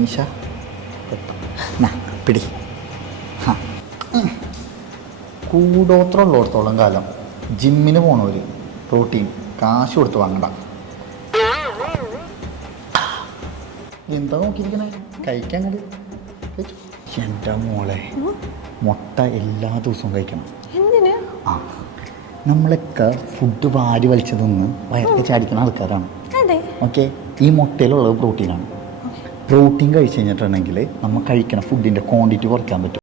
മീശ പിടി. കൂടോത്രമുള്ളിടത്തോളം കാലം ജിമ്മിന് പോണവർ പ്രോട്ടീൻ കാശ് കൊടുത്ത് വാങ്ങണ്ട. എന്താ നോക്കിയിരിക്കണേ? കഴിക്കാൻ കണ്ട്. എൻ്റെ മോളെ, മുട്ട എല്ലാ ദിവസവും കഴിക്കണം. ആ, നമ്മളൊക്കെ ഫുഡ് വാരി വലിച്ചു തിന്ന് വയറൊക്കെ ചാടിക്കുന്ന ആൾക്കാരാണ്. ഓക്കെ, ഈ മുട്ടയിലുള്ളത് പ്രോട്ടീനാണ്. പ്രോട്ടീൻ കഴിച്ചു കഴിഞ്ഞിട്ടുണ്ടെങ്കിൽ നമ്മൾ കഴിക്കുന്ന ഫുഡിൻ്റെ ക്വാണ്ടിറ്റി കുറയ്ക്കാൻ പറ്റും.